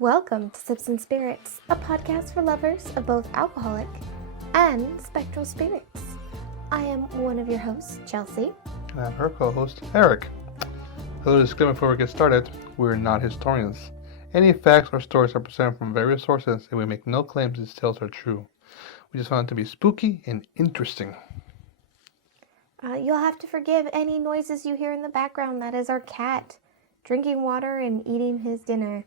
Welcome to Sips and Spirits, a podcast for lovers of both alcoholic and spectral spirits. I am one of your hosts, Chelsea. And I'm her co-host, Eric. A little disclaimer before we get started, we're not historians. Any facts or stories are presented from various sources, and we make no claims these tales are true. We just want it to be spooky and interesting. You'll have to forgive any noises you hear in the background. That is our cat drinking water and eating his dinner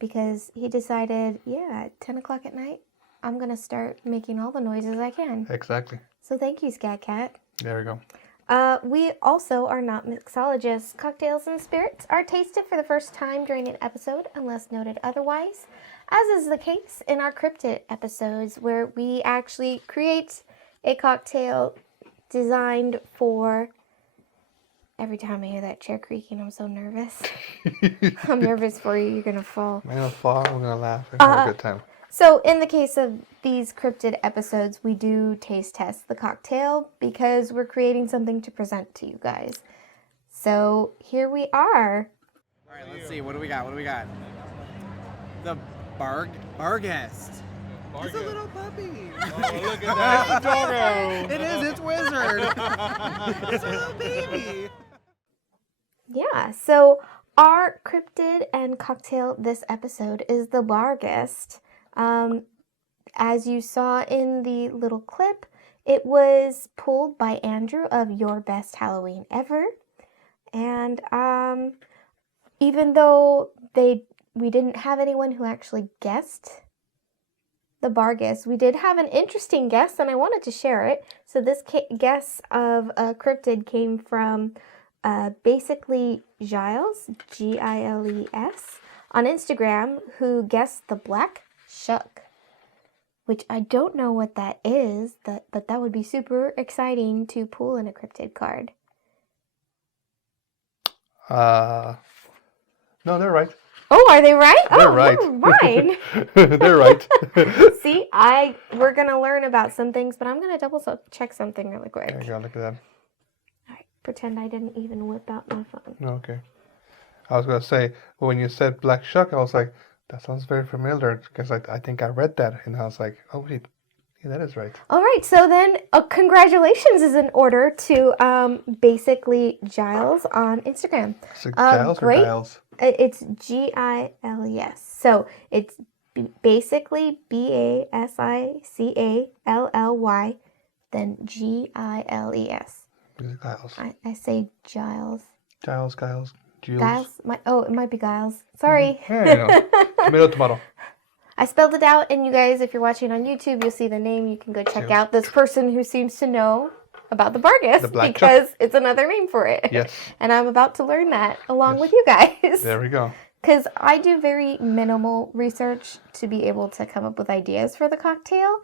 because he decided, at 10 o'clock at night, I'm going to start making all the noises I can. Exactly. So thank you, Scat Cat. There we go. We also are not mixologists. Cocktails and spirits are tasted for the first time during an episode unless noted otherwise, as is the case in our Cryptid episodes where we actually create a cocktail designed for... Every time I hear that chair creaking, I'm so nervous. I'm nervous for you. You're going to fall. I'm going to fall. I'm going to laugh and have a good time. So in the case of these Cryptid episodes, we do taste test the cocktail because we're creating something to present to you guys. So here we are. All right, let's see. What do we got? The Barghest. It's a little puppy. Oh, look at that doggo. It is. It's Wizard. It's a little baby. Yeah, so our Cryptid and cocktail this episode is the Barghest. As you saw in the little clip, it was pulled by Andrew of Your Best Halloween Ever. And even though we didn't have anyone who actually guessed the Barghest, we did have an interesting guess, and I wanted to share it. So this guess of Cryptid came from basically Giles, Giles, on Instagram, who guessed the Black Shuck, which I don't know what that is, but that would be super exciting to pull in a Cryptid card. No, they're right. Oh, are they right? They're oh, right. Never mind. They're right. See, we're gonna learn about some things, but I'm gonna double check something really quick. There you go. Look at that. All right, pretend I didn't even whip out my phone. Okay. I was going to say, when you said Black Shuck, I was like, that sounds very familiar because I think I read that. And I was like, oh, wait. Yeah, that is right. All right, so then congratulations is in order to basically Giles on Instagram. Is it Giles or Giles? It's Giles. So it's basically BASICALLY, then GILES. Is it Giles? I say Giles. Giles. Giles? It might be Giles. Sorry. Tomato. I spelled it out, and you guys, if you're watching on YouTube, you'll see the name. You can go check out this person who seems to know about the Barghest because it's another name for it. Yes. And I'm about to learn that along with you guys. There we go. Because I do very minimal research to be able to come up with ideas for the cocktail.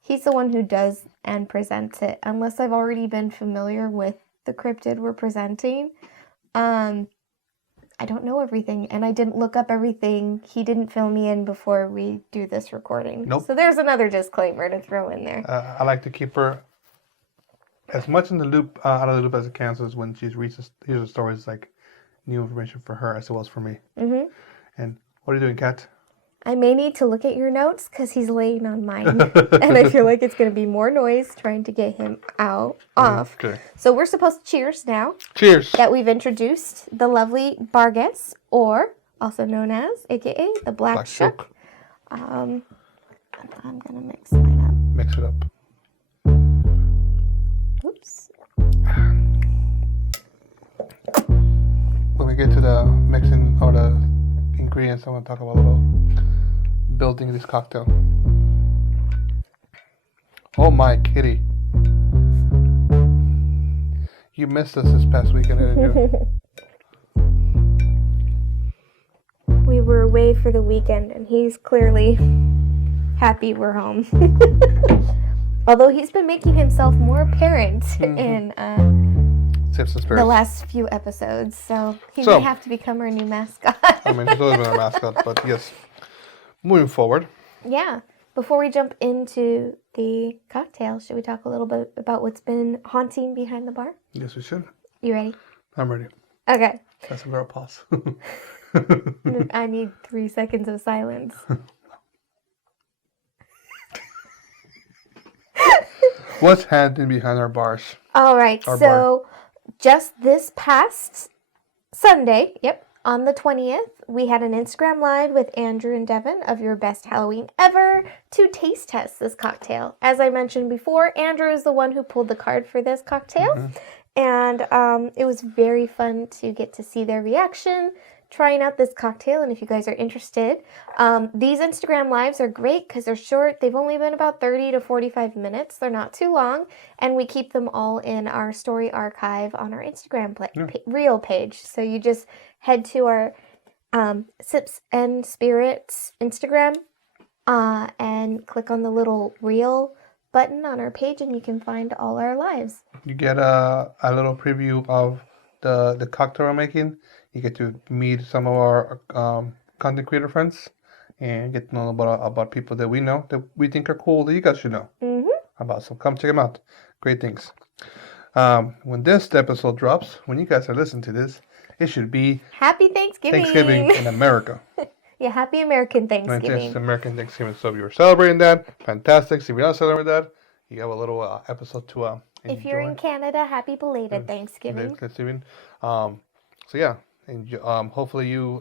He's the one who does and presents it, unless I've already been familiar with the Cryptid we're presenting. I don't know everything, and I didn't look up everything. He didn't fill me in before we do this recording. Nope. So there's another disclaimer to throw in there. I like to keep her as much in the loop, out of the loop as I can, so when she hears the stories, like new information for her as it was for me. Mm-hmm. And what are you doing, Kat? I may need to look at your notes because he's laying on mine, and I feel like it's going to be more noise trying to get him off. Okay. So we're supposed to cheers now. Cheers. That we've introduced the lovely Barghest, or also known as, aka the Black Shuck. I'm going to mix mine up. Mix it up. Oops. When we get to the mixing or the ingredients, I want to talk about a little building this cocktail. Oh my kitty. You missed us this past weekend, didn't you? We were away for the weekend, and he's clearly happy we're home. Although he's been making himself more apparent in the last few episodes, so he may have to become our new mascot. I mean, he's always been our mascot, but yes. Moving forward. Yeah. Before we jump into the cocktail, should we talk a little bit about what's been haunting behind the bar? Yes, we should. You ready? I'm ready. Okay. That's a little pause. I need 3 seconds of silence. What's happening behind our bars? All right, Our so just this past Sunday, on the 20th, we had an Instagram live with Andrew and Devin of Your Best Halloween Ever to taste test this cocktail. As I mentioned before, Andrew is the one who pulled the card for this cocktail, and it was very fun to get to see their reaction trying out this cocktail. And if you guys are interested, these Instagram lives are great because they're short. They've only been about 30 to 45 minutes. They're not too long, and we keep them all in our story archive on our Instagram reel page. So you just head to our Sips and Spirits Instagram and click on the little reel button on our page, and you can find all our lives. You get a little preview of the cocktail we're making. You get to meet some of our content creator friends and get to know about people that we know that we think are cool that you guys should know about. So come check them out. Great things. When this episode drops, when you guys are listening to this, it should be Happy Thanksgiving! Thanksgiving in America. Yeah, happy American Right, Thanksgiving. it's American Thanksgiving. So if you're celebrating that, fantastic. If you're not celebrating that, you have a little episode to enjoy. If you're in Canada, happy belated Thanksgiving. Thanksgiving. So yeah, and hopefully you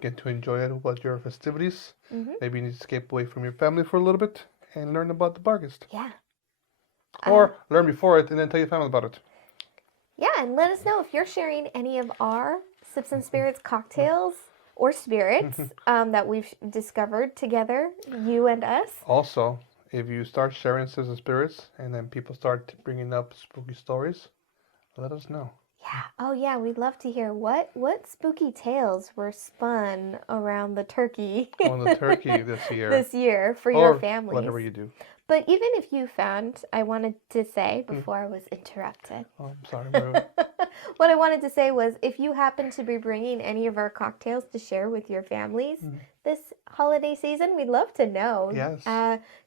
get to enjoy it with your festivities. Maybe you need to escape away from your family for a little bit and learn about the Barghest. Yeah. Or learn before it and then tell your family about it. Yeah, and let us know if you're sharing any of our Sips and Spirits cocktails or spirits that we've discovered together, you and us. Also, if you start sharing Sips and Spirits and then people start bringing up spooky stories, let us know. Yeah. Oh, yeah. We'd love to hear what spooky tales were spun around the turkey. On the turkey this year. This year for or your families. whatever you do. But even if you found, I wanted to say before I was interrupted. Oh, I'm sorry, Maru. What I wanted to say was, if you happen to be bringing any of our cocktails to share with your families this holiday season, we'd love to know. Yes.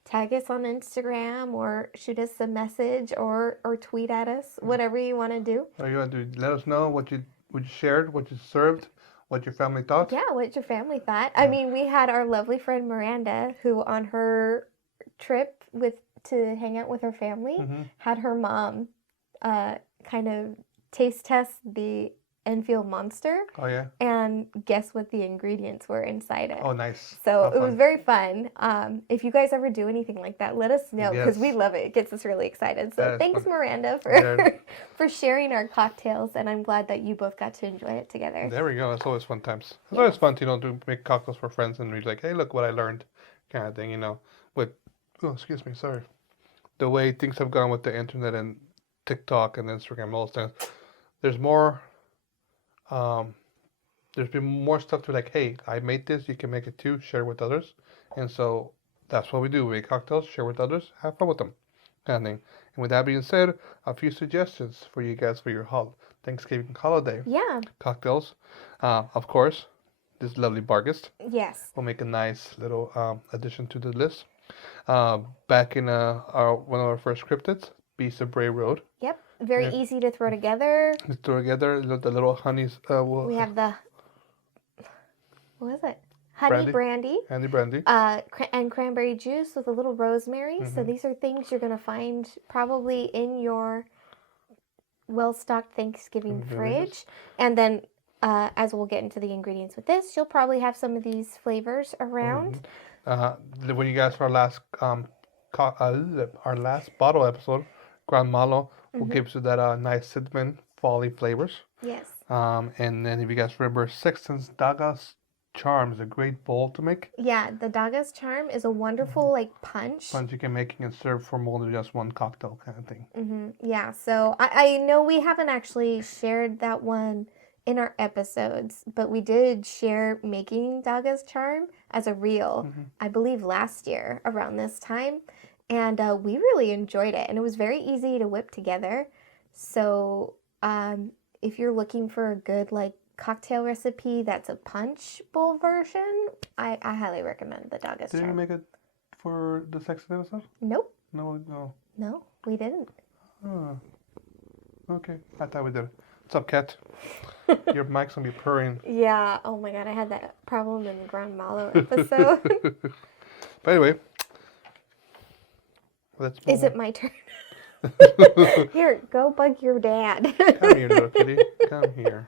Tag us on Instagram or shoot us a message or tweet at us, whatever you want to do. What you want to do? Let us know what you shared, what you served, what your family thought. Yeah, what your family thought. I mean, we had our lovely friend Miranda, who on her trip to hang out with her family, had her mom kind of taste test the Enfield Monster. Oh, yeah? And guess what the ingredients were inside it. Oh, nice. So How it was fun. very fun. If you guys ever do anything like that, let us know because we Yes. love it. It gets us really excited. So That is thanks, fun. Miranda, Yeah. for sharing our cocktails. And I'm glad that you both got to enjoy it together. There we go. That's always fun times. It's always fun to, to make cocktails for friends and be like, hey, look what I learned, kind of thing, With, excuse me, sorry. The way things have gone with the internet and TikTok and Instagram and all those things, there's been more stuff to like, hey, I made this, you can make it too, share with others. And so that's what we do. We make cocktails, share with others, have fun with them, kind of thing. And with that being said, a few suggestions for you guys for your Thanksgiving holiday. Yeah. Cocktails. Of course, this lovely Barghest Yes. will make a nice little addition to the list. Back in one of our first cryptids, Beast of Bray Road. Yep. Very easy to throw together. Let's throw together the little honeys. We have the, what is it? Honey brandy. Honey brandy. And cranberry juice with a little rosemary. So these are things you're going to find probably in your well-stocked Thanksgiving fridge. And then as we'll get into the ingredients with this, you'll probably have some of these flavors around. When you guys for our last bottle episode, Grand Malo will give you that nice cinnamon folly flavors. Yes. And then if you guys remember, Sexton's Dagas Charm is a great bowl to make. Yeah, the Dagas Charm is a wonderful punch. Punch you can make and serve for more than just one cocktail kind of thing. Yeah, so I know we haven't actually shared that one in our episodes, but we did share making Dagas Charm as a reel, I believe last year around this time, and we really enjoyed it, and it was very easy to whip together. So if you're looking for a good cocktail recipe that's a punch bowl version, I highly recommend the Dagas Didn't you Charm. make it for the Sexton episode? Nope. No. No, we didn't. Oh. Okay, I thought we did. What's up, cat? Your mic's gonna be purring. Yeah. Oh my God, I had that problem in the Grand Malo episode. But anyway, let's move Is it my turn? on. Here, go bug your dad. Come here, little kitty. Come here.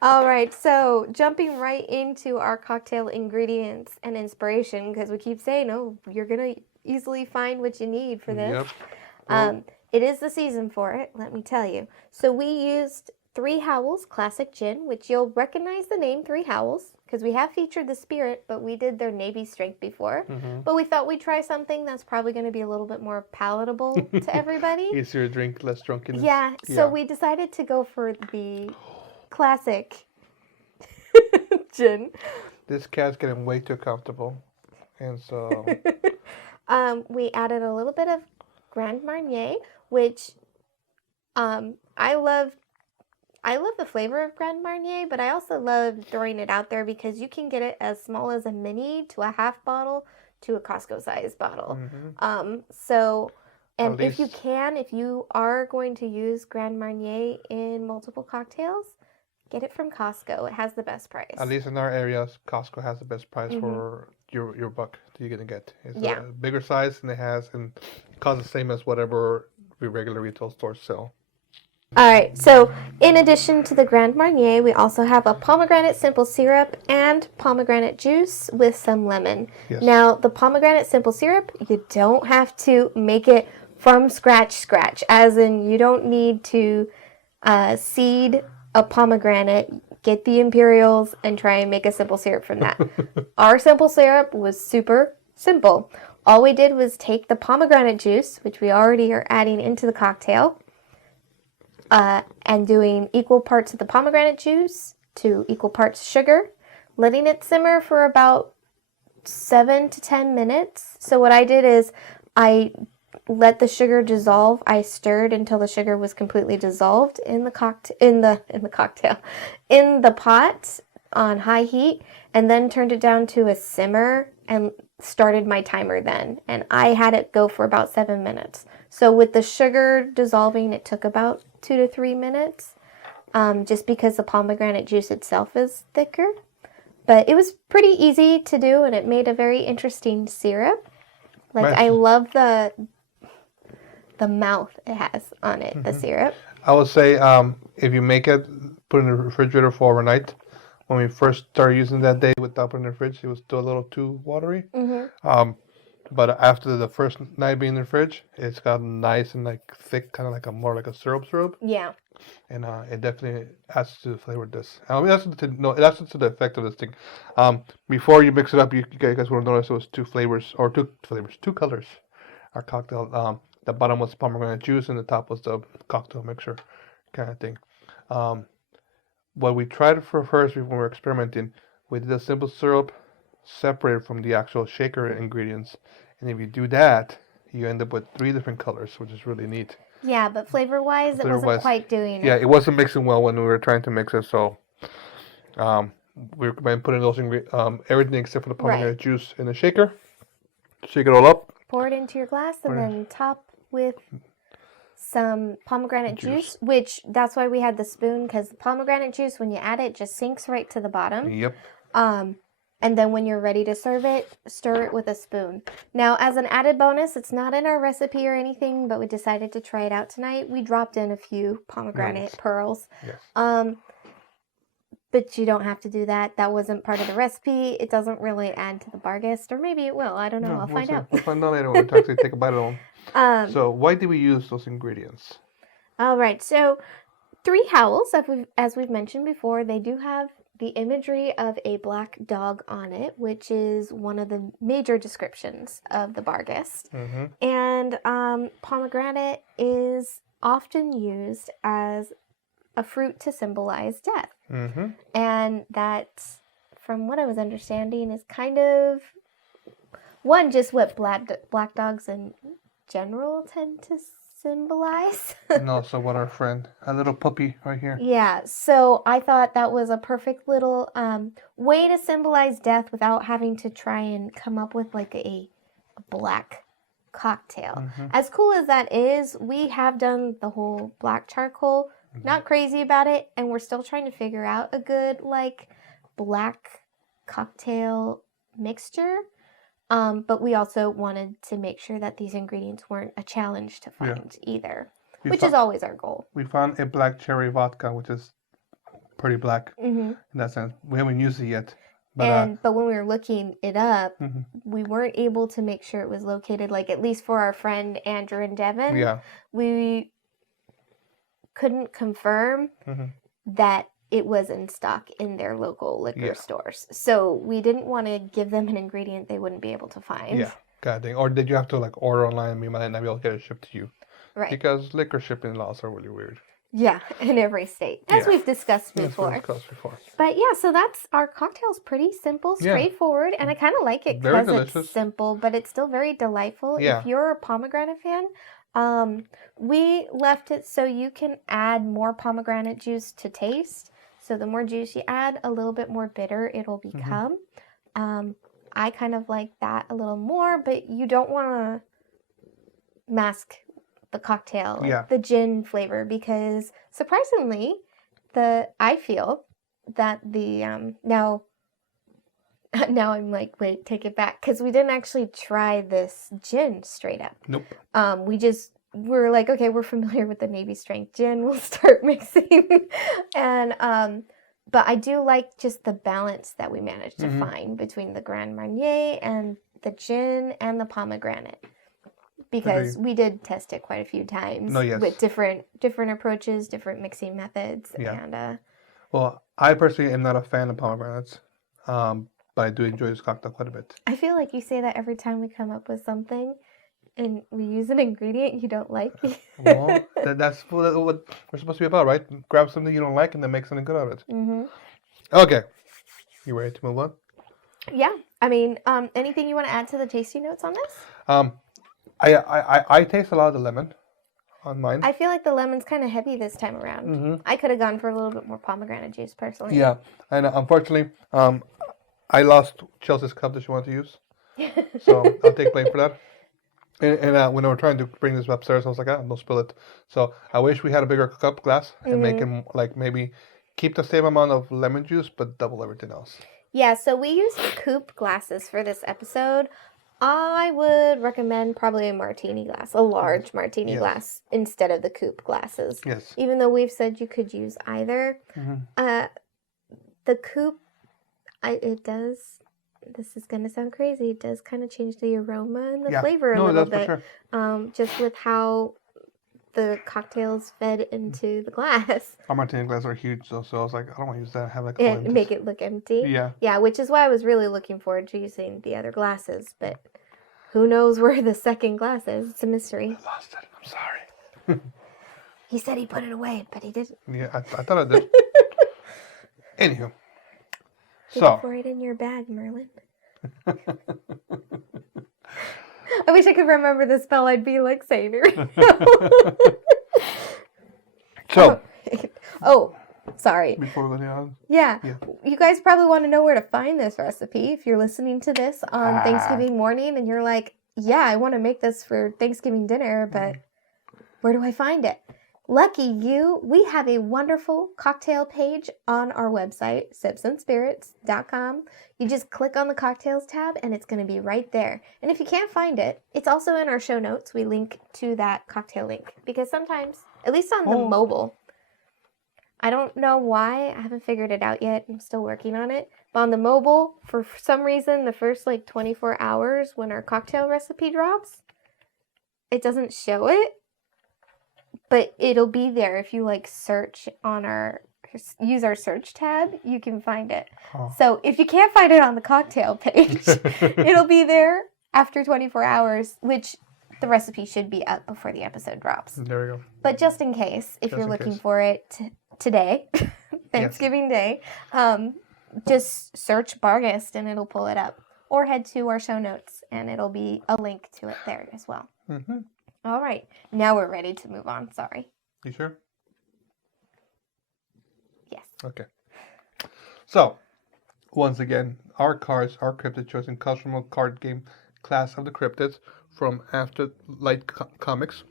All right, so jumping right into our cocktail ingredients and inspiration, because we keep saying, oh, you're going to easily find what you need for this. Yep. It is the season for it, let me tell you. So we used Three Howls Classic Gin, which you'll recognize the name Three Howls, because we have featured the Spirit, but we did their Navy Strength before. Mm-hmm. But we thought we'd try something that's probably going to be a little bit more palatable to everybody. Easier to drink, less drunkenness. Yeah, so we decided to go for the classic gin. This cat's getting way too comfortable. And so... We added a little bit of Grand Marnier, which I love the flavor of Grand Marnier, but I also love throwing it out there because you can get it as small as a mini to a half bottle to a Costco size bottle. So, and if you are going to use Grand Marnier in multiple cocktails, get it from Costco. It has the best price. At least in our areas, Costco has the best price for your buck that you're gonna get. It's a bigger size than it has, and it costs the same as whatever regular retail stores sell. All right, so in addition to the Grand Marnier, we also have a pomegranate simple syrup and pomegranate juice with some lemon. Yes. Now, the pomegranate simple syrup, you don't have to make it from scratch, as in you don't need to seed a pomegranate, get the Imperials, and try and make a simple syrup from that. Our simple syrup was super simple. All we did was take the pomegranate juice, which we already are adding into the cocktail, and doing equal parts of the pomegranate juice to equal parts sugar, letting it simmer for about 7 to 10 minutes. So what I did is I let the sugar dissolve. I stirred until the sugar was completely dissolved in the pot on high heat, and then turned it down to a simmer and started my timer then. And I had it go for about 7 minutes. So with the sugar dissolving, it took about 2 to 3 minutes, just because the pomegranate juice itself is thicker. But it was pretty easy to do, and it made a very interesting syrup. Like, I love the mouth it has on it, the syrup. I would say if you make it, put it in the refrigerator for overnight. When we first started using that day without putting it in the fridge, it was still a little too watery. But after the first night being in the fridge, it's gotten nice and like thick, kind of like more like a syrup. Yeah. And it definitely adds to the flavor of this. I mean, it adds to the effect of this thing. Before you mix it up, you guys would have noticed it was two colors. Our cocktail. The bottom was pomegranate juice, and the top was the cocktail mixture, kind of thing. What we tried for first when we were experimenting, we did a simple syrup separated from the actual shaker ingredients, and if you do that, you end up with 3 different colors, which is really neat. Yeah, but flavor-wise, it wasn't quite doing it. Yeah, it wasn't mixing well when we were trying to mix it, so we recommend putting those everything except for the pomegranate juice in the shaker. Shake it all up. Pour it into your glass, and then top with some pomegranate juice, which that's why we had the spoon, because the pomegranate juice, when you add it, just sinks right to the bottom. Yep. And then when you're ready to serve it, stir it with a spoon. Now, as an added bonus, it's not in our recipe or anything, but we decided to try it out tonight. We dropped in a few pomegranate pearls. Yes. But you don't have to do that. That wasn't part of the recipe. It doesn't really add to the Barghest, or maybe it will. I don't know. I'll find out. We'll find out later when we actually take a bite of them. So why did we use those ingredients? All right. So Three Howls, as we've mentioned before, they do have the imagery of a black dog on it, which is one of the major descriptions of the Barghest. And pomegranate is often used as a fruit to symbolize death. And that, from what I was understanding, is kind of just what black dogs in general tend to symbolize. And also what our friend, a little puppy right here. Yeah, so I thought that was a perfect little way to symbolize death without having to try and come up with like a black cocktail. As cool as that is, we have done the whole black charcoal Not crazy about it, and we're still trying to figure out a good like black cocktail mixture. But we also wanted to make sure that these ingredients weren't a challenge to find either, which is always our goal. We found a black cherry vodka, which is pretty black in that sense. We haven't used it yet. But when we were looking it up, we weren't able to make sure it was located, like at least for our friend Andrew and Devin. Yeah. We couldn't confirm that it was in stock in their local liquor stores. So we didn't want to give them an ingredient they wouldn't be able to find. Yeah, God dang. Or did you have to like order online and we might not be able to get it shipped to you? Right. Because liquor shipping laws are really weird. Yeah, in every state, as we've discussed before. But yeah, so that's our cocktail's pretty simple, straightforward, and I kind of like it because it's simple, but it's still very delightful. Yeah. If you're a pomegranate fan, we left it so you can add more pomegranate juice to taste. So the more juice you add, a little bit more bitter it'll become. I kind of like that a little more, but you don't want to mask the cocktail, the gin flavor, because surprisingly, I feel that the now I'm like, wait, take it back, because we didn't actually try this gin straight up. Nope. We're like, okay, we're familiar with the Navy strength gin. We'll start mixing, and but I do like just the balance that we managed to find between the Grand Marnier and the gin and the pomegranate. Because we did test it quite a few times with different approaches, different mixing methods. Yeah. And well, I personally am not a fan of pomegranates, but I do enjoy this cocktail quite a bit. I feel like you say that every time we come up with something and we use an ingredient you don't like. Well, that's what we're supposed to be about, right? Grab something you don't like and then make something good out of it. Okay. You ready to move on? Yeah. I mean, anything you want to add to the tasting notes on this? I taste a lot of the lemon on mine. I feel like the lemon's kind of heavy this time around. I could have gone for a little bit more pomegranate juice, personally. Yeah, and unfortunately, I lost Chelsea's cup that she wanted to use, so I'll take blame for that. And when I was trying to bring this upstairs, I was like, don't spill it. So I wish we had a bigger cup glass and make it like maybe keep the same amount of lemon juice, but double everything else. Yeah, so we used coupe glasses for this episode. I would recommend probably a martini glass, a large martini glass, instead of the coupe glasses. Yes. Even though we've said you could use either. The coupe, it does, this is going to sound crazy, it does kind of change the aroma and the flavor a little bit. For sure. Just with how the cocktails fed into the glass. Our martini glasses are huge, though, so I was like, I don't want to use that. Have like and make it look empty. Yeah. Yeah, which is why I was really looking forward to using the other glasses, but who knows where the second glass is? It's a mystery. I lost it. I'm sorry. He said he put it away, but he didn't. Yeah, I thought I did. Anywho. Look for it in your bag, Merlin. I wish I could remember the spell. I'd be like saying it right now. So. Oh, sorry. Before we go on. Yeah. You guys probably want to know where to find this recipe. If you're listening to this on Thanksgiving morning and you're like, yeah, I want to make this for Thanksgiving dinner, but where do I find it? Lucky you, we have a wonderful cocktail page on our website, sipsandspirits.com. You just click on the cocktails tab and it's going to be right there. And if you can't find it, it's also in our show notes. We link to that cocktail link because sometimes, at least on the mobile, I don't know why, I haven't figured it out yet. I'm still working on it. But on the mobile, for some reason, the first 24 hours when our cocktail recipe drops, it doesn't show it. But it'll be there if you search on use our search tab, you can find it. So if you can't find it on the cocktail page, it'll be there after 24 hours, which the recipe should be up before the episode drops. There we go. But just in case, if you're looking for it today, Thanksgiving Day, just search Barghest and it'll pull it up. Or head to our show notes and it'll be a link to it there as well. Mm-hmm. All right. Now we're ready to move on. Sorry. You sure? Yes. Okay. So, once again, our cards, our cryptid chosen comes from a card game Class of the Cryptids from Afterlight Comics.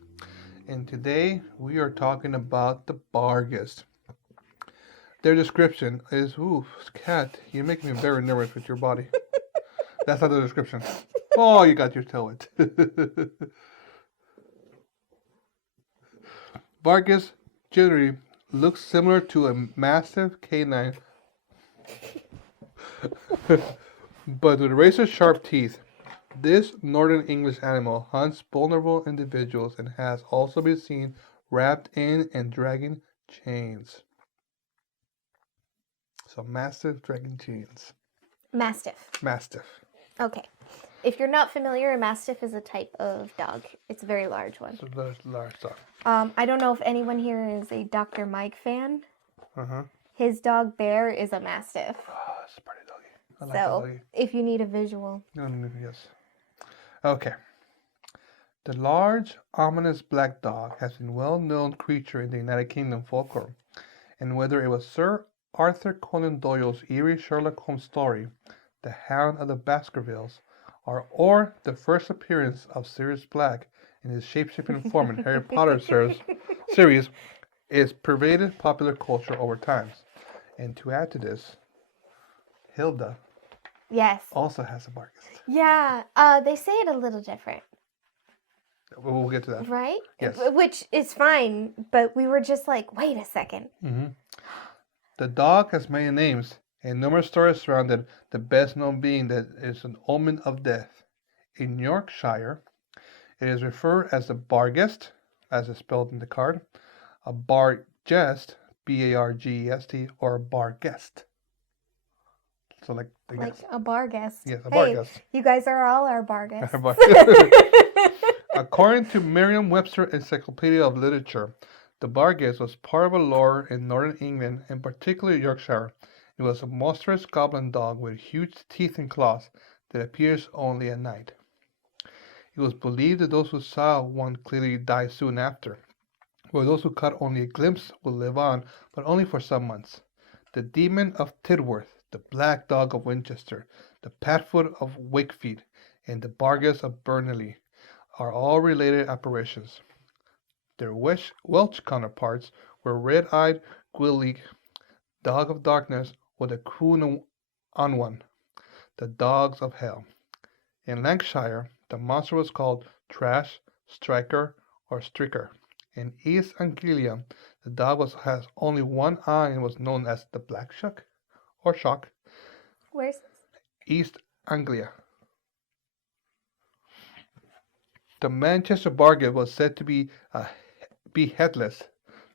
And today we are talking about the Barghest. Their description is, ooh, cat, you make me very nervous with your body. That's not the description. Oh, you got your toe wet. Barghest generally looks similar to a massive canine, but with razor-sharp teeth. This northern English animal hunts vulnerable individuals and has also been seen wrapped in and dragging chains. So massive dragging chains. Mastiff. Mastiff. Okay. If you're not familiar, a mastiff is a type of dog. It's a very large one. So there's large stuff. I don't know if anyone here is a Dr. Mike fan. Uh-huh. His dog Bear is a mastiff. Oh, it's a pretty doggy. I like So, the doggy. if you need a visual. Yes. Okay. The large, ominous black dog has been a well-known creature in the United Kingdom folklore, and whether it was Sir Arthur Conan Doyle's eerie Sherlock Holmes story, The Hound of the Baskervilles, or the first appearance of Sirius Black in his shape-shifting form in Harry Potter series, is pervaded popular culture over time. And to add to this, Hilda Yes. also has a Barghest. Yeah. They say it a little different, We'll get to that. right? Yes. Which is fine, but we were just like, wait a second. Mm-hmm. The dog has many names, and numerous stories surround it, the best known being that it is an omen of death. In Yorkshire, it is referred as the Barghest, as is spelled in the card, a Barghest, B-A-R-G-E-S-T, or a Barghest. So like the Like guest. a bar guest. Yes, a Hey, Barghest. you guys are all our bar guests. According to Merriam-Webster Encyclopedia of Literature, the Barghest was part of a lore in northern England, and particularly Yorkshire. It was a monstrous goblin dog with huge teeth and claws that appears only at night. It was believed that those who saw one clearly died soon after, while those who caught only a glimpse would live on, but only for some months. The Demon of Tidworth, the Black Dog of Winchester, the Padfoot of Wakefield, and the Barghest of Burnley are all related apparitions. Their Welsh counterparts were Red-Eyed Gwillig, Dog of Darkness, or the Cŵn Anwan, the Dogs of Hell. In Lancashire, the monster was called Trash, Striker, or Stricker. In East Anglia, the dog has only one eye and was known as the Black Shuck, or Shock. Where's this? East Anglia. The Manchester Barghest was said to be headless.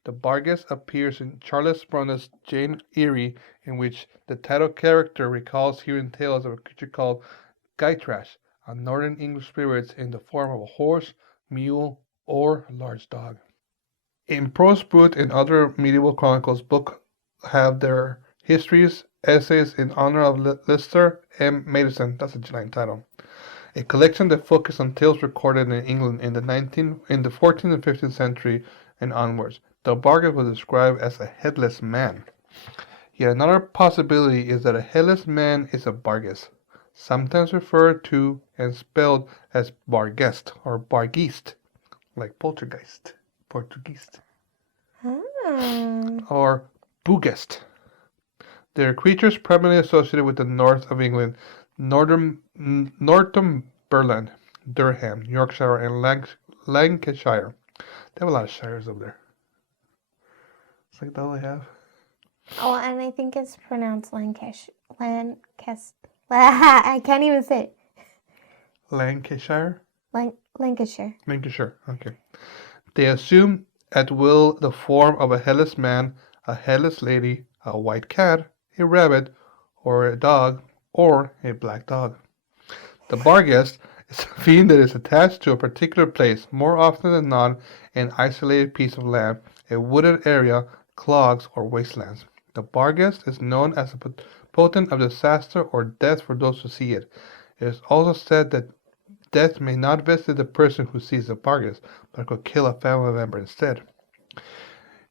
The Barghest appears in Charles Bronte's Jane Eyre, in which the title character recalls hearing tales of a creature called Gytrash, a northern English spirit in the form of a horse, mule, or large dog. In Prose Brut and other medieval chronicles, books have their histories, essays in honor of Lister M. Madison, that's a giant title, a collection that focused on tales recorded in England in the 14th and 15th century and onwards. The Barghest was described as a headless man. Yet another possibility is that a headless man is a Barghest, sometimes referred to and spelled as Barghest or Barghest, like poltergeist, Portuguese, or Boogest. They are creatures primarily associated with the north of England, Northumberland, Durham, Yorkshire, and Lancashire. They have a lot of shires over there. It's like all they have. Oh, and I think it's pronounced Lancaster. I can't even say it. Lancashire? Lancashire. Lancashire, okay. They assume at will the form of a headless man, a headless lady, a white cat, a rabbit, or a dog, or a black dog. The Barghest is a fiend that is attached to a particular place, more often than not an isolated piece of land, a wooded area, clogs, or wastelands. The Barghest is known as a potent of disaster or death for those who see it. It is also said that death may not visit the person who sees the Barghest, but could kill a family member instead.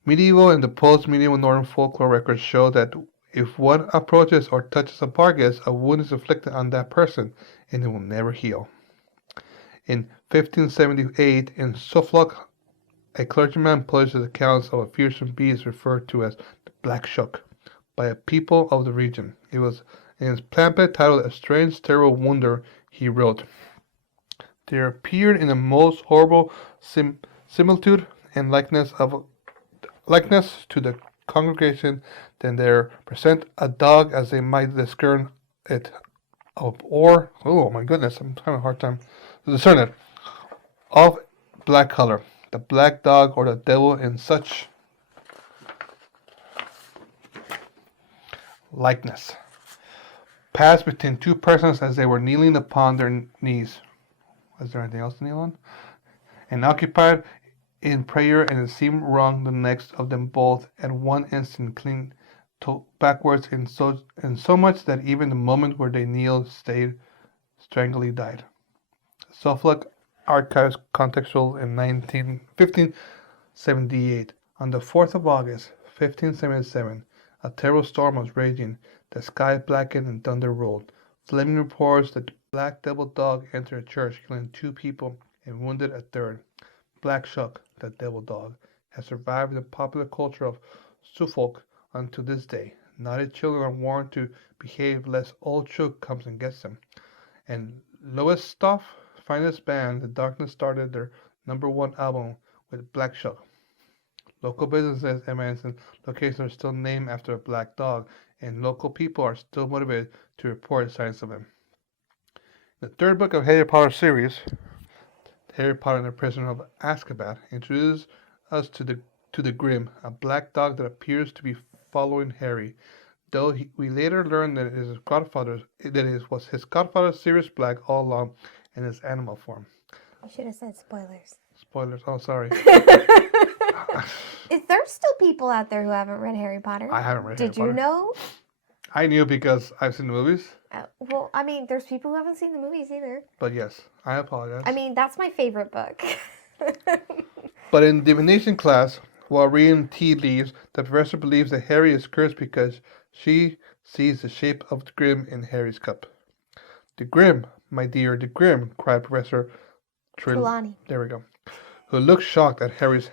Medieval and the post-medieval northern folklore records show that if one approaches or touches a Barghest, a wound is inflicted on that person, and it will never heal. In 1578, in Suffolk, A clergyman publishes accounts of a fearsome beast referred to as the Black Shuck by a people of the region. It was in his pamphlet titled A Strange Terrible Wonder he wrote, "There appeared in the most horrible similitude and likeness to the congregation, then there present a dog as they might discern it or oh my goodness, I'm having a hard time to discern it, of black color, the black dog or the devil in such likeness, passed between two persons as they were kneeling upon their knees." Is there anything else to kneel on? "And occupied in prayer, and it seemed wrong the necks of them both at one instant clean backwards in so much that even the moment where they kneeled stayed strangely died." Suffolk Archives Contextual in 1578. On the 4th of August, 1577, a terrible storm was raging. The sky blackened and thunder rolled. Flaming reports that the black devil dog entered a church, killing 2 people and wounded a third. Black Shuck, the devil dog, has survived in the popular culture of Suffolk unto this day. Naughty children are warned to behave lest old Shook comes and gets them. And Lowestoft's finest band, The Darkness, started their #1 album with Black Shuck. Local businesses and locations are still named after a black dog, and local people are still motivated to report signs of him. The third book of Harry Potter series, Harry Potter and the Prisoner of Azkaban, introduces us to the Grim, a black dog that appears to be following Harry, though we later learn that it was his godfather Sirius Black all along in his animal form. You should have said spoilers. Spoilers. Oh, sorry. Is there still people out there who haven't read Harry Potter? I haven't read Harry Did you Potter. know? I knew because I've seen the movies. Well, I mean, there's people who haven't seen the movies either. But yes, I apologize. I mean, that's my favorite book. But in divination class, while reading tea leaves, the professor believes that Harry is cursed because she sees the shape of the Grim in Harry's cup. "The Grim, my dear, the Grim!" cried Professor Trelawney. There we go. Who looked shocked that Harry's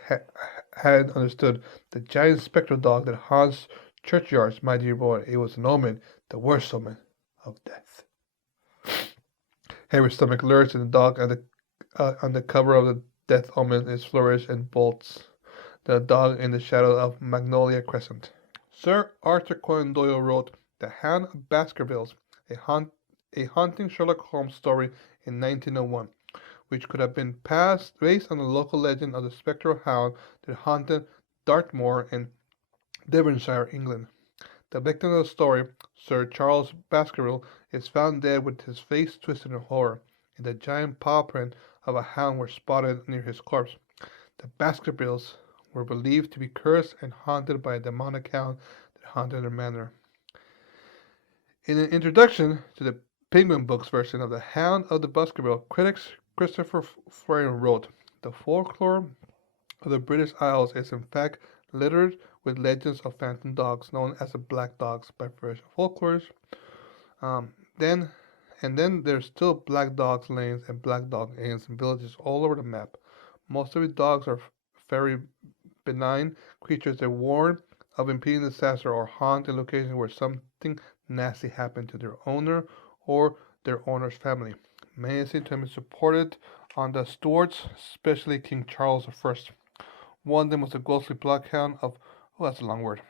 hadn't understood. "The giant spectral dog that haunts churchyards, my dear boy. It was an omen, the worst omen of death." Harry's stomach lurched, and the dog on the cover of the death omen is flourished and bolts. The dog in the shadow of Magnolia Crescent. Sir Arthur Conan Doyle wrote The Hound of Baskervilles, a haunting Sherlock Holmes story in 1901, which could have been based on the local legend of the spectral hound that haunted Dartmoor in Devonshire, England. The victim of the story, Sir Charles Baskerville, is found dead with his face twisted in horror, and the giant paw print of a hound were spotted near his corpse. The Baskervilles were believed to be cursed and haunted by a demonic hound that haunted their manor. In an introduction to the Penguin Books version of The Hound of the Baskerville, critics Christopher Frame wrote, "The folklore of the British Isles is in fact littered with legends of phantom dogs known as the black dogs by British folklorists. Then there's still black dogs lanes and black dog inns in villages all over the map. Most of the dogs are very benign creatures that warn of impending disaster or haunt in locations where something nasty happened to their owner or their owner's family. Many seem to have been supported on the Stuarts, especially King Charles I. One of them was the ghostly bloodhound of, oh, that's a long word,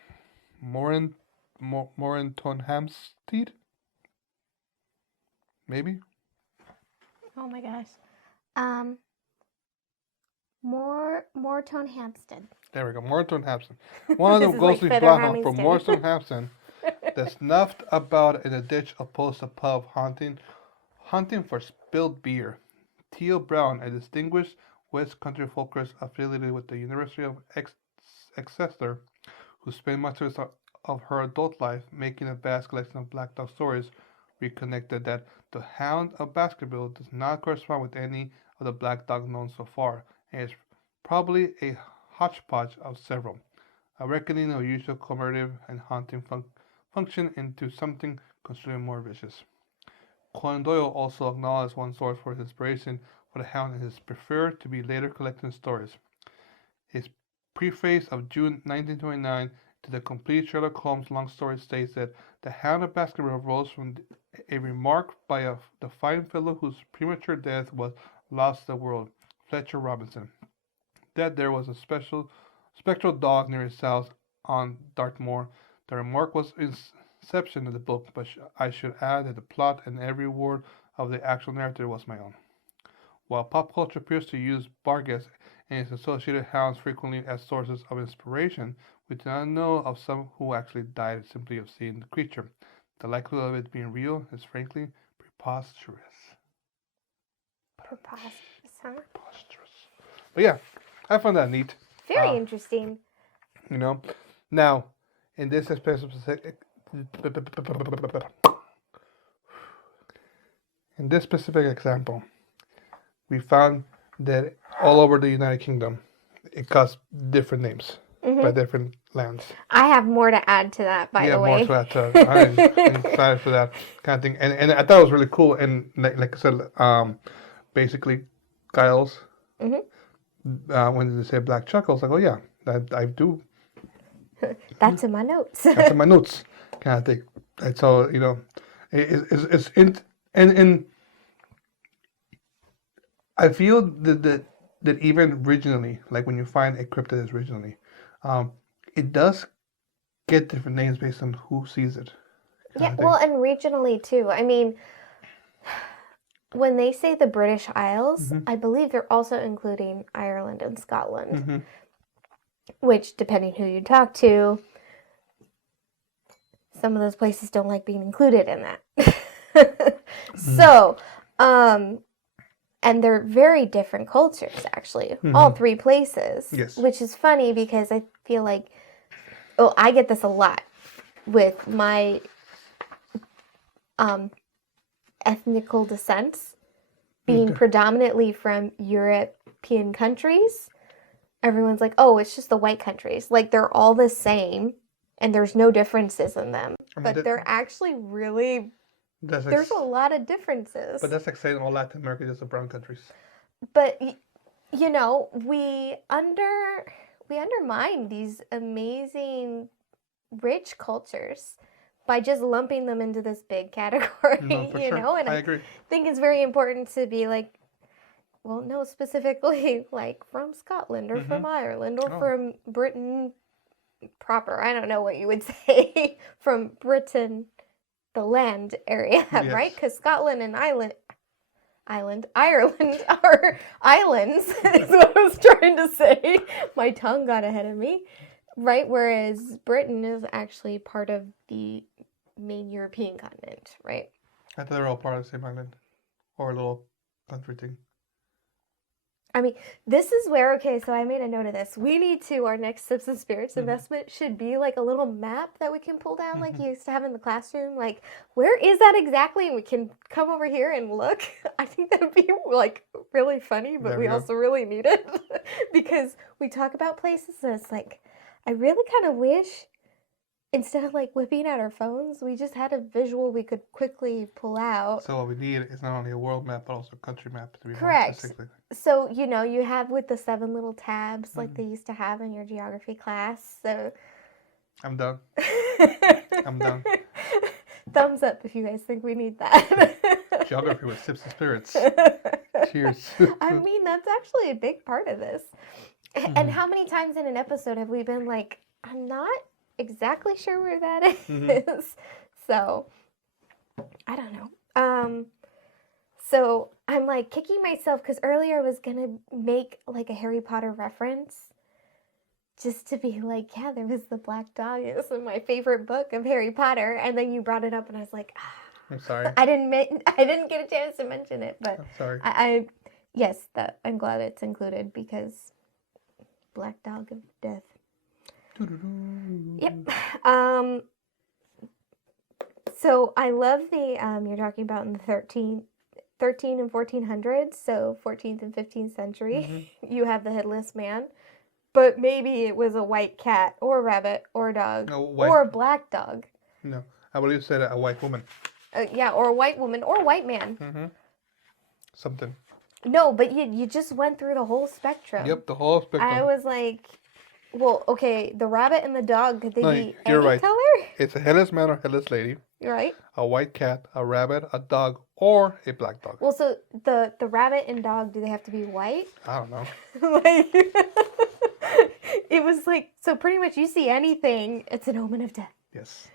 Morentonhampstead? Maybe? Oh my gosh. Moreton Hampstead. There we go, Morentonhampstead. One of This them is ghostly like bloodhound from Featherhampton. Morentonhampstead that snuffed about in a ditch opposed to pub hunting for spilled beer. Theo Brown, a distinguished West Country folklorist affiliated with the University of Exeter, who spent much of her adult life making a vast collection of black dog stories, reconnected that the Hound of Baskerville does not correspond with any of the black dogs known so far, and is probably a hodgepodge of several, a reckoning of usual commemorative and haunting function into something considerably more vicious. Conan Doyle also acknowledged one source for his inspiration for the Hound and his preferred to be later collected stories. His preface of June 1929 to the complete Sherlock Holmes long story states that the Hound of Baskerville rose from a remark by the fine fellow whose premature death was lost to the world, Fletcher Robinson, that there was a spectral dog near his house on Dartmoor. The remark was inception of the book, but I should add that the plot and every word of the actual narrative was my own. While pop culture appears to use Barghest and its associated hounds frequently as sources of inspiration, we do not know of some who actually died simply of seeing the creature. The likelihood of it being real is frankly preposterous. Preposterous, huh? Preposterous. But yeah, I found that neat. Very interesting. You know, now in this specific example, we found that all over the United Kingdom, it caused different names by different lands. I have more to add to that, by the way. Yeah, more to that. I'm excited for that kind of thing, and I thought it was really cool. And like I said, basically, Giles. When they say black chuckle, I was like, oh yeah, I do. That's in my notes. That's in my notes, kind of thing. And so it's in. I feel that even regionally, like when you find a cryptid is regionally, it does get different names based on who sees it. Yeah, well, and regionally too. I mean, when they say the British Isles, I believe they're also including Ireland and Scotland, which, depending who you talk to, some of those places don't like being included in that. So, and they're very different cultures, actually, all three places. Yes. Which is funny because I feel like, I get this a lot with my ethnical descents being predominantly from European countries. Everyone's like, oh, it's just the white countries. Like, they're all the same, and there's no differences in them. But they're actually really... There's a lot of differences. But that's like saying all Latin America is just the brown countries. But, you know, we undermine these amazing, rich cultures by just lumping them into this big category, No, for you sure. know? And I agree. think it's very important to be like, well, no, specifically like from Scotland or from Ireland or from Britain proper. I don't know what you would say from Britain, the land area, right? Because Scotland and Ireland are islands, is what I was trying to say. My tongue got ahead of me, right? Whereas Britain is actually part of the main European continent, right? I thought they were all part of the same island or a little country thing. I mean, this is where, okay, so I made a note of this. We need to, our next Sips and Spirits investment should be like a little map that we can pull down like you used to have in the classroom. Like, where is that exactly? And we can come over here and look. I think that would be like really funny, but we also really need it because we talk about places and it's like, I really kind of wish instead of like whipping out our phones, we just had a visual we could quickly pull out. So what we need is not only a world map, but also a country map to be Correct. more specific. So, you know, you have with the 7 little tabs like they used to have in your geography class. So I'm done. I'm done. Thumbs up if you guys think we need that. Geography with Sips and Spirits. Cheers. I mean, that's actually a big part of this. And how many times in an episode have we been like, I'm not exactly sure where that is. So, I don't know. So I'm like kicking myself because earlier I was going to make like a Harry Potter reference just to be like, yeah, there was the black dog. It was my favorite book of Harry Potter. And then you brought it up and I was like, I'm sorry. I didn't get a chance to mention it, but I'm sorry. Yes, I'm glad it's included because Black Dog of Death. Yep. So I love the you're talking about in the 13 and 1400s, so 14th and 15th century. You have the headless man, but maybe it was a white cat or rabbit or dog or a black dog. No, I believe it said a white woman. Yeah, or a white woman or a white man. Something. No, but you just went through the whole spectrum. Yep, the whole spectrum. I was like, well, okay, the rabbit and the dog, could they No, be you're any right. color? It's a headless man or headless lady, You're right. a white cat, a rabbit, a dog, or a black dog. Well, so the rabbit and dog, do they have to be white? I don't know. Like, it was like, so pretty much you see anything, it's an omen of death. Yes.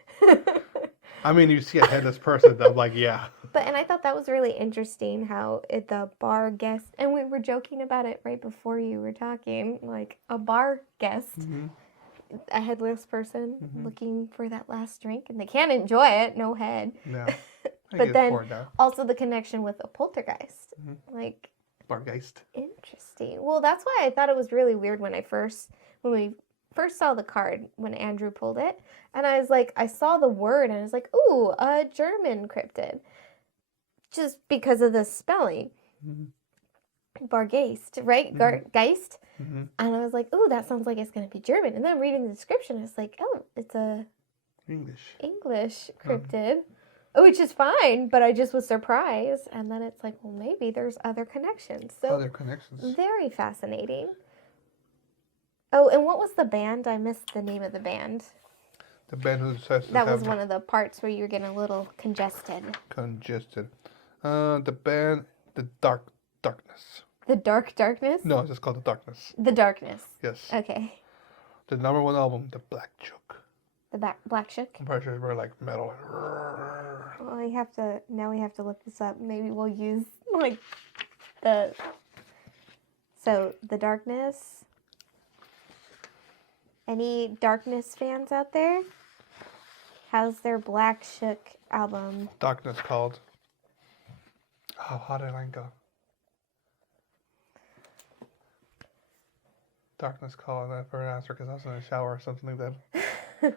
I mean, you see a headless person, I'm like, yeah. And I thought that was really interesting how the bar guest, and we were joking about it right before you were talking, like a bar guest, a headless person looking for that last drink, and they can't enjoy it, no head. No. But then also the connection with a poltergeist, like Barghest. interesting. Well, that's why I thought it was really weird when we first saw the card when Andrew pulled it, and I was like, I saw the word, and I was like, ooh, a German cryptid, just because of the spelling. Barghest, right? Geist. And I was like, ooh, that sounds like it's going to be German. And then reading the description, it's like, oh, it's a English cryptid, which is fine, but I just was surprised. And then it's like, well, maybe there's other connections. So Other connections. very fascinating. Oh, and what was the band? I missed the name of the band. The band who decides to That have was one of the parts where you're getting a little congested. congested. The band, the darkness. The Darkness? No, it's just called the darkness. The Darkness. Yes. Okay. The #1 album, the Black Chook. The Black Shook? I'm pretty sure it's very like metal. Well, we have to look this up. Maybe we'll use like so the Darkness. Any Darkness fans out there? How's their Black Shook album? Darkness called. Oh, how did I go? Darkness called. I never answer because I was in the shower or something like that.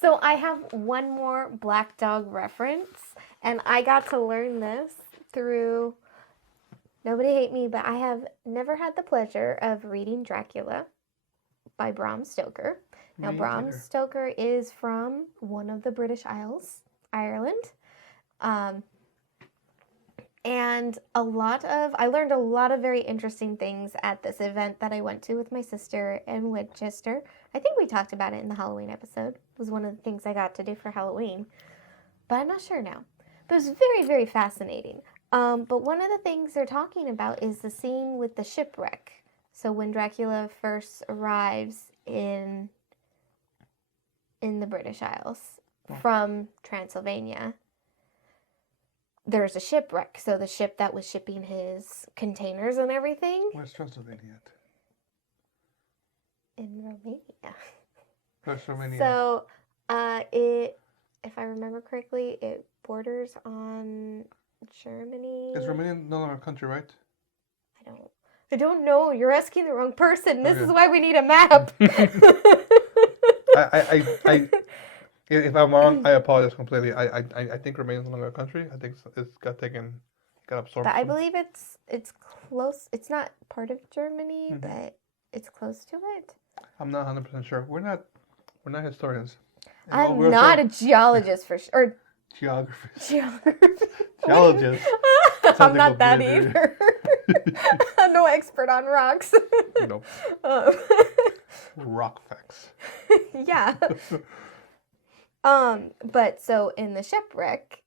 So I have one more Black Dog reference, and I got to learn this through, nobody hate me, but I have never had the pleasure of reading Dracula by Bram Stoker. Now, Bram Stoker is from one of the British Isles, Ireland. And I learned a lot of very interesting things at this event that I went to with my sister in Winchester. I think we talked about it in the Halloween episode. It was one of the things I got to do for Halloween. But I'm not sure now. But it was very, very fascinating. But one of the things they're talking about is the scene with the shipwreck. So when Dracula first arrives in the British Isles from Transylvania, there's a shipwreck. So the ship that was shipping his containers and everything. Where's Transylvania at? In Romania. Where's Romania? So, if I remember correctly, it borders on Germany. Is Romania no longer a country, right? I don't know. You're asking the wrong person. This is why we need a map. If I'm wrong, I apologize completely. I think Romania is no longer a country. I think it's got absorbed. But I believe it's close. It's not part of Germany, but it's close to it. I'm not 100% sure. We're not historians. I'm not a geologist for sure. Or geographers. Geologist. I'm not that either. I'm no expert on rocks. Nope. Rock facts. Yeah. But so in the shipwreck,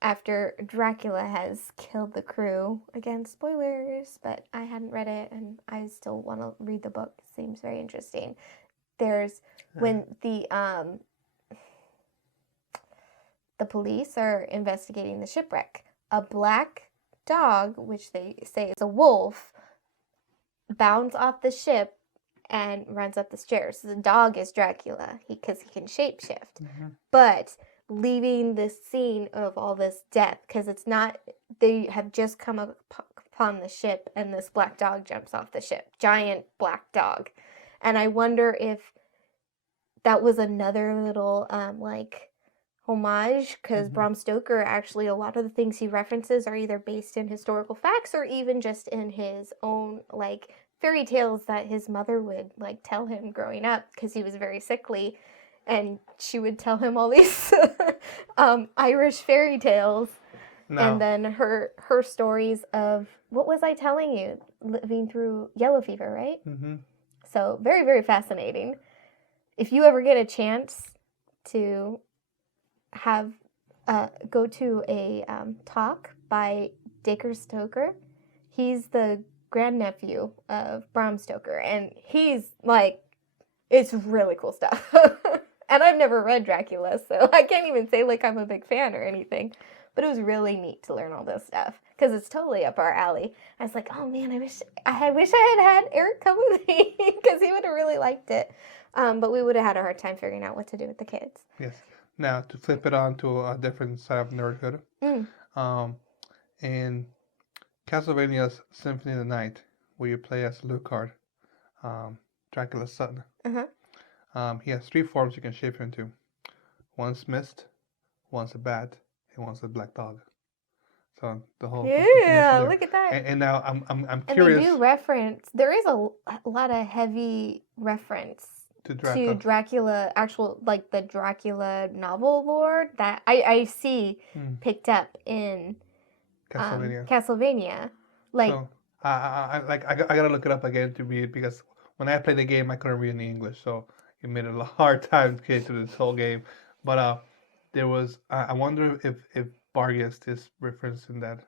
after Dracula has killed the crew, again, spoilers, but I hadn't read it and I still want to read the book. It seems very interesting. There's when the police are investigating the shipwreck, a black dog, which they say is a wolf, bounds off the ship and runs up the stairs. So the dog is Dracula because he can shapeshift. But leaving this scene of all this death, because it's not, they have just come upon the ship and this black dog jumps off the ship. Giant black dog. And I wonder if that was another little homage, because Bram Stoker, actually a lot of the things he references are either based in historical facts or even just in his own fairy tales that his mother would tell him growing up, because he was very sickly and she would tell him all these Irish fairy tales. Now, And then her stories of, what was I telling you? Living through yellow fever, right? mm-hmm. So very, very fascinating. If you ever get a chance to have go to a talk by Dacre Stoker, he's the grandnephew of Bram Stoker, and he's like, it's really cool stuff. And I've never read Dracula, so I can't even say like I'm a big fan or anything. But it was really neat to learn all this stuff because it's totally up our alley. I was like, oh man, I wish I had Eric come with me because he would have really liked it. But we would have had a hard time figuring out what to do with the kids. Yes. Now, to flip it on to a different side of nerdhood, in Castlevania's Symphony of the Night, where you play as Lucard, Dracula's son, he has 3 forms you can shape into. One's mist, one's a bat, and one's a black dog. So the whole Yeah, look at that. And now I'm And curious. they do reference. There is a lot of heavy reference to Dracula, actual like the Dracula novel lore that I see picked up in Castlevania. Like, so, I gotta look it up again to read because when I played the game I couldn't read any English, so it made it a hard time to get through this whole game. But there was I wonder if Barghest is referenced in that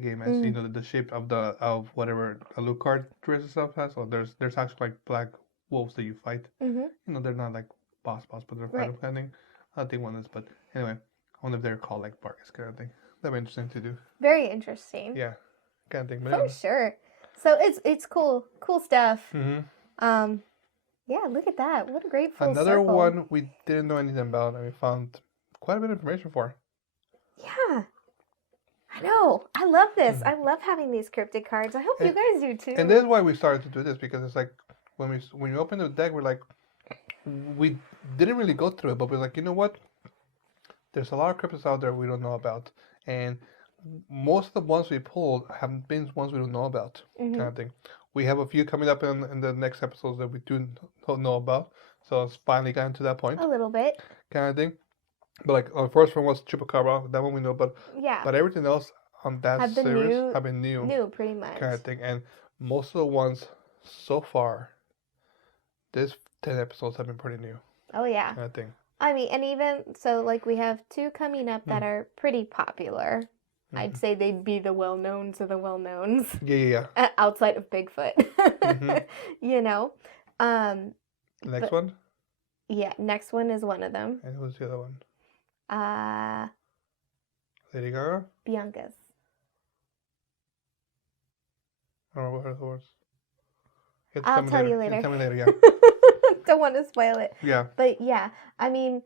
game as you know the shape of whatever a Lucard dress itself has. Or there's actually like black wolves that you fight. You know they're not like boss, but they're fighting kind of thing. I think one is, but anyway, I wonder if they're called like Barghest kind of thing. That'd be interesting to do. Very interesting. Yeah, kind of thing. For sure. So it's cool stuff. Yeah, look at that. What a great full Another circle. one we didn't know anything about and we found quite a bit of information for. Yeah. I know. I love this. I love having these cryptid cards. I hope you guys do too. And this is why we started to do this, because it's like when you open the deck, we're like, we didn't really go through it, but we're like, you know what? There's a lot of cryptids out there we don't know about, and most of the ones we pulled have been ones we don't know about, kind of thing. We have a few coming up in the next episodes that we don't know about, so it's finally gotten to that point. A little bit. Kind of thing. But like the first one was Chupacabra, that one we know, but everything else on that series have been new. New, pretty much. Kind of thing, and most of the ones so far, this 10 episodes have been pretty new. Oh yeah. Kind of thing. I mean, and even so, like we have 2 coming up that are pretty popular. I'd say they'd be the well-knowns of the well-knowns. Yeah. Outside of Bigfoot. You know. Next one? Yeah, next one is one of them. And who's the other one? Lady Gaga? Bianca's. I don't know what her was. I'll tell you later. Tell me later, yeah. Don't want to spoil it. Yeah. But yeah, I mean,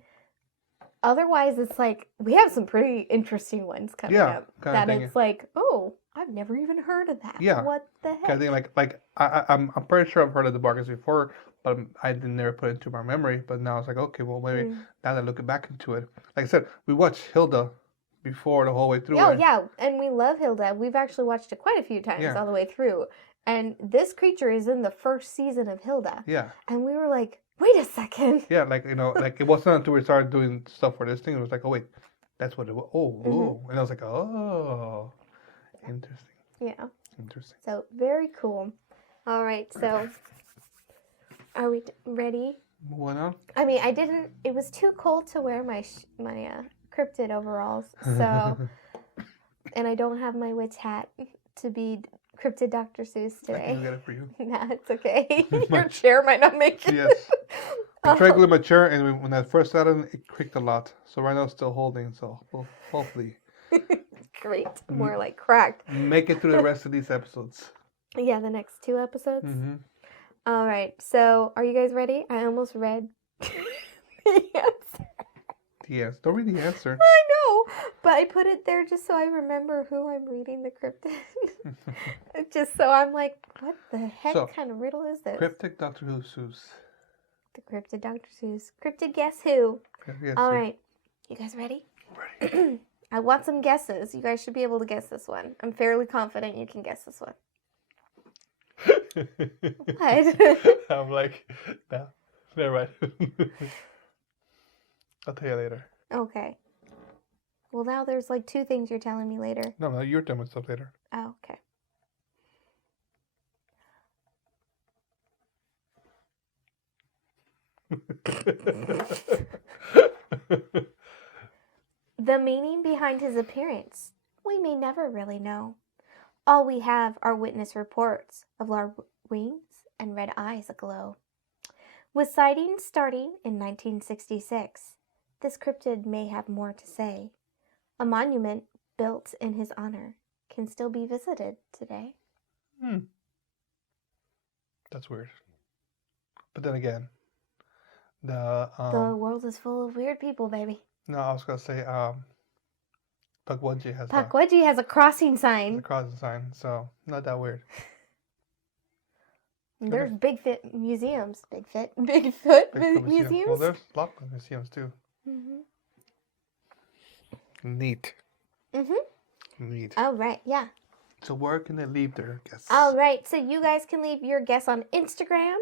otherwise it's like we have some pretty interesting ones coming up. That it's like, oh, I've never even heard of that. Yeah. What the heck? Kind of thing, like I'm pretty sure I've heard of the Barghest before, but I didn't never put it into my memory. But now it's like, okay, well maybe now that I look back into it, like I said, we watched Hilda before the whole way through. Oh yeah, and we love Hilda. We've actually watched it quite a few times all the way through. And this creature is in the first season of Hilda. Yeah. And we were like, wait a second. Yeah, like, you know, like it wasn't until we started doing stuff for this thing, it was like, oh wait, that's what it was. Oh. And I was like, oh, interesting. Yeah. Interesting. So, very cool. All right, so are we ready? What on? I mean, it was too cold to wear my cryptid overalls, so, and I don't have my witch hat to be Cryptid Dr. Seuss today. I can get it for you. Nah, it's okay. Your chair might not make it. Yes. I tried gluing my chair, and when I first sat in, it creaked a lot. So right now it's still holding, so hopefully. Great. More like cracked. Make it through the rest of these episodes. Yeah, the next 2 episodes. All right, so are you guys ready? I almost read the answer. Yes, don't read the answer. I know, but I put it there just so I remember who I'm reading the cryptid. Just so I'm like, what the heck kind of riddle is this? Cryptic Dr. Seuss. The Cryptid Dr. Seuss. Cryptid Guess Who. All right, you guys ready? Ready. I want some guesses. You guys should be able to guess this one. I'm fairly confident you can guess this one. What? I'm like, no, never mind. I'll tell you later. Okay. Well, now there's like 2 things you're telling me later. No, you're done with stuff later. Oh, okay. The meaning behind his appearance, we may never really know. All we have are witness reports of large wings and red eyes aglow. With sightings starting in 1966, this cryptid may have more to say. A monument built in his honor can still be visited today. That's weird. But then again, the world is full of weird people, baby. no, I was gonna say Pukwudgie has Pukwudgie has a crossing a sign. cross sign, so not that weird. There's Bigfoot museums. Bigfoot Bigfoot museum. museums. Well, there's a lot of museums too. Mhm. Neat. Mhm. Neat. Oh right, yeah. So where can they leave their guests? All right, so you guys can leave your guess on Instagram,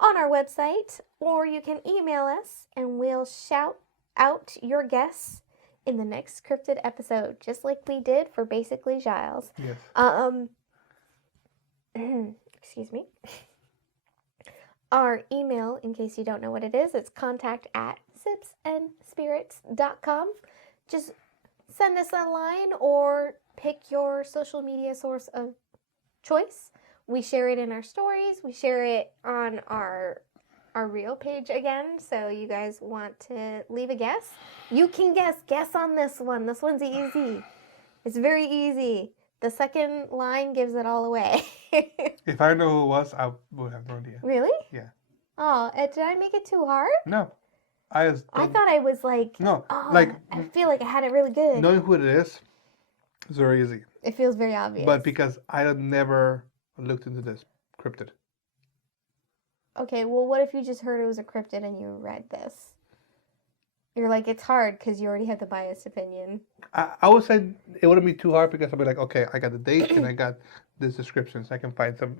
on our website, or you can email us, and we'll shout out your guess in the next cryptid episode, just like we did for basically Giles. Yes. Excuse me. Our email, in case you don't know what it is, it's contact@sipsandspirits.com. Just send us a line or pick your social media source of choice. We share it in our stories. We share it on our real page again. So you guys want to leave a guess? You can guess on this one. This one's easy. It's very easy. The second line gives it all away. If I know who it was, I would have no idea. Really? Yeah. Oh, did I make it too hard? No. I thought I was like, no, oh, like I feel like I had it really good. knowing who it is very easy. It feels very obvious. But because I had never looked into this cryptid. Okay, well, what if you just heard it was a cryptid and you read this? You're like, it's hard because you already have the biased opinion. I would say it wouldn't be too hard because I'd be like, okay, I got the date and I got this description, so I can find some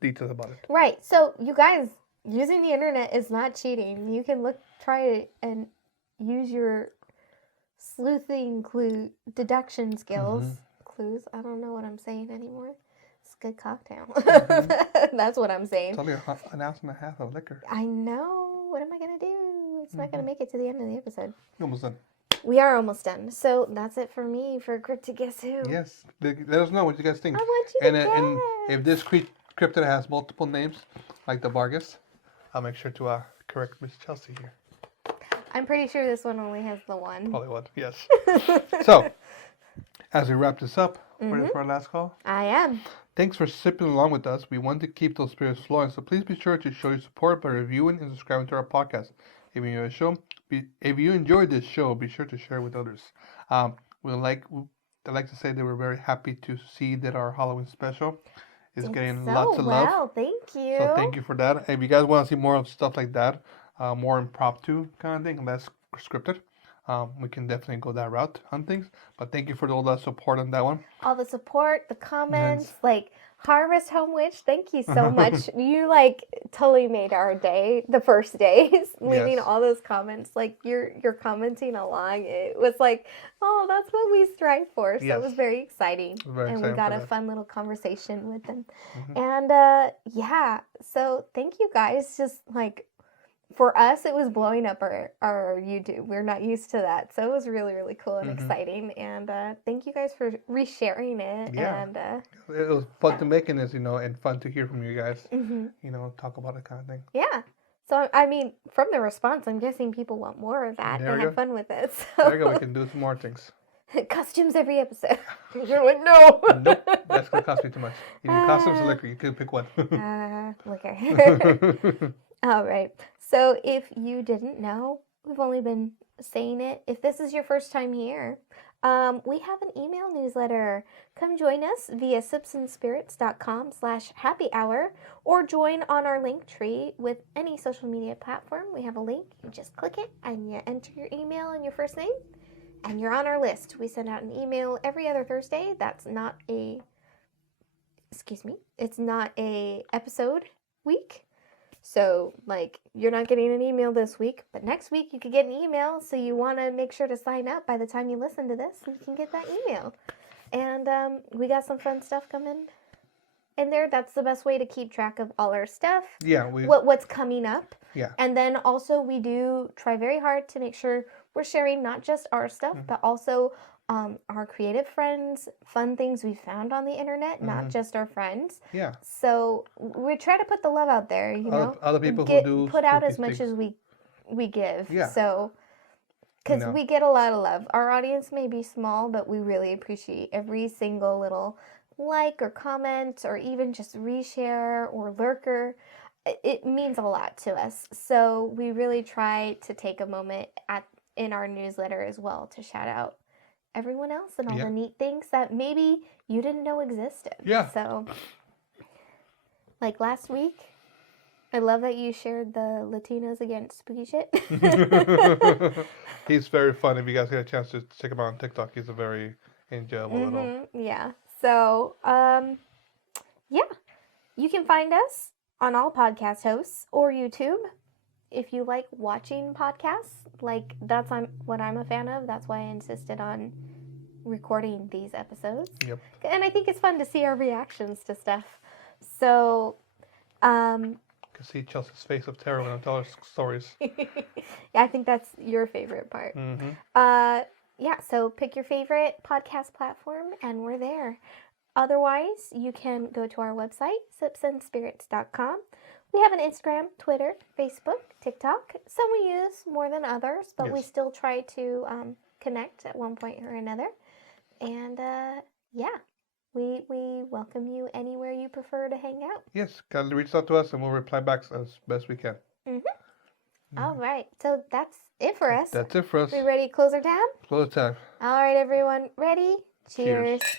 details about it. Right. So you guys, using the internet is not cheating. You can try it and use your sleuthing deduction skills. Clues. I don't know what I'm saying anymore. It's a good cocktail. That's what I'm saying. It's only an ounce and a half of liquor. I know. What am I going to do? It's not going to make it to the end of the episode. Almost done. We are almost done. So that's it for me for Cryptid Guess Who. Yes. Let us know what you guys think. I want you to guess. And if this cryptid has multiple names, like the Barghest, I'll make sure to correct Miss Chelsea here. I'm pretty sure this one only has the one. Probably one, yes. So, as we wrap this up, ready for our last call? I am. Thanks for sipping along with us. We want to keep those spirits flowing, so please be sure to show your support by reviewing and subscribing to our podcast. If you enjoyed this show, be sure to share it with others. I'd like to say that we're very happy to see that our Halloween special is getting lots of love. Well, thank you. So thank you for that. If you guys want to see more of stuff like that, more impromptu kind of thing, less scripted, we can definitely go that route on things. But thank you for all that support on that one. All the support, the comments, like Harvest Home Witch, thank you so much. You like totally made our day, the first days, leaving all those comments. Like you're commenting along. It was like, oh, that's what we strive for. So it was very exciting. And we got a fun little conversation with them. And so thank you guys. Just like, for us, it was blowing up our YouTube. We're not used to that. So it was really, really cool and exciting. And thank you guys for resharing it. Yeah. And it was fun to making this, and fun to hear from you guys, talk about it kind of thing. Yeah. So, I mean, from the response, I'm guessing people want more of that. They had fun with it. So. There you go. We can do some more things. Costumes every episode. You're like, no. Nope. That's going to cost me too much. You need costumes or liquor. You could pick one. Liquor. All right. So if you didn't know, we've only been saying it. If this is your first time here, we have an email newsletter. Come join us via sipsandspirits.com/happy hour or join on our link tree with any social media platform. We have a link. You just click it and you enter your email and your first name and you're on our list. We send out an email every other Thursday. It's not a episode week. So, like, you're not getting an email this week, but next week you could get an email. So you want to make sure to sign up by the time you listen to this, so you can get that email. And we got some fun stuff coming in there. That's the best way to keep track of all our stuff. Yeah, What's coming up. Yeah. And then also we do try very hard to make sure we're sharing not just our stuff, but also our creative friends, fun things we found on the internet, not just our friends. Yeah. So we try to put the love out there, you know. Other people who do put out spooky as much things. as we give. Yeah. So because know. we get a lot of love. Our audience may be small, but we really appreciate every single little like or comment or even just reshare or lurker. It means a lot to us. So we really try to take a moment in our newsletter as well to shout out everyone else and all the neat things that maybe you didn't know existed. Yeah. So, like last week, I love that you shared the Latinos Against Spooky Shit. He's very fun. If you guys get a chance to check him out on TikTok, he's a very enjoyable little. Yeah. So, yeah, you can find us on all podcast hosts or YouTube. If you like watching podcasts, like that's what I'm a fan of. That's why I insisted on recording these episodes. Yep. And I think it's fun to see our reactions to stuff. So, You can see Chelsea's face of terror when I tell her stories. I think that's your favorite part. Yeah, so pick your favorite podcast platform and we're there. Otherwise, you can go to our website, sipsandspirits.com. We have an Instagram, Twitter, Facebook, TikTok. Some we use more than others, but we still try to connect at one point or another. And yeah, we welcome you anywhere you prefer to hang out. Yes, kindly reach out to us and we'll reply back as best we can. All right, so that's it for us. That's it for us. We ready to close our tab? Close the tab. All right, everyone, ready? Cheers. Cheers.